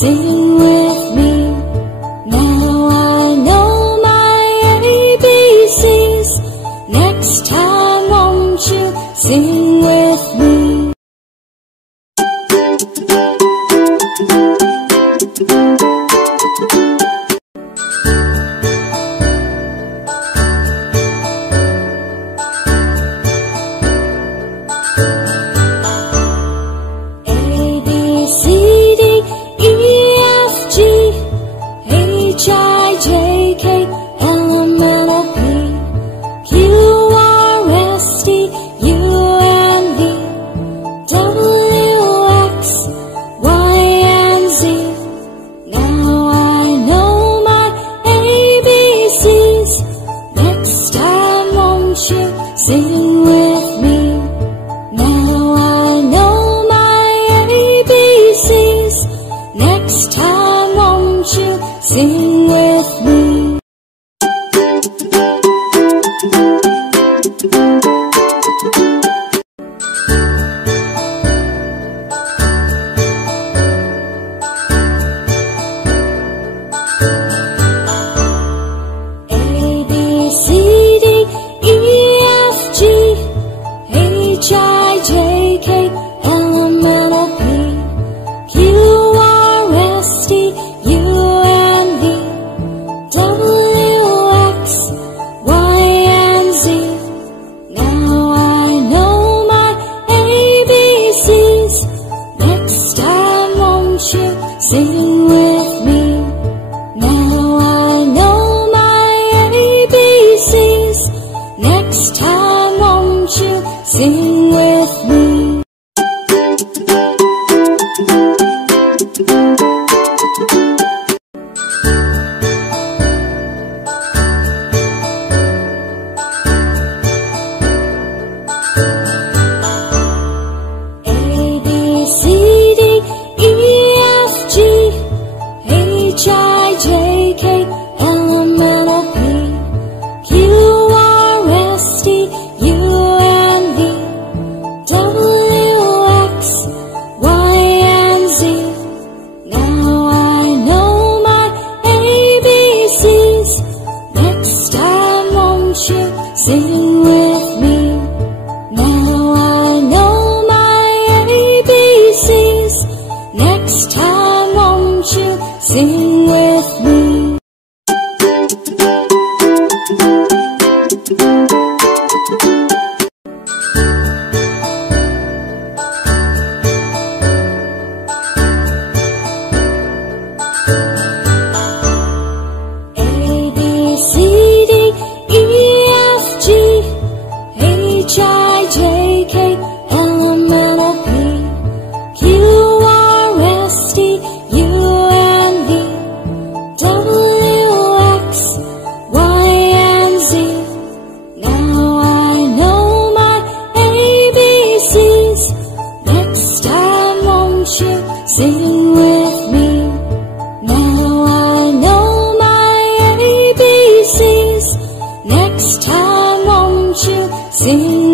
Sing with me. Now I know my ABCs. Next time won't you sing with me? Sing with me. Now I know my ABCs. Next time won't you sing with me? Sing with me. Now I know my ABCs. Next time won't you sing with me? Sing with me. Now I know my ABCs. Next time won't you sing with me? Sing with me. Now I know my ABCs. Next time won't you sing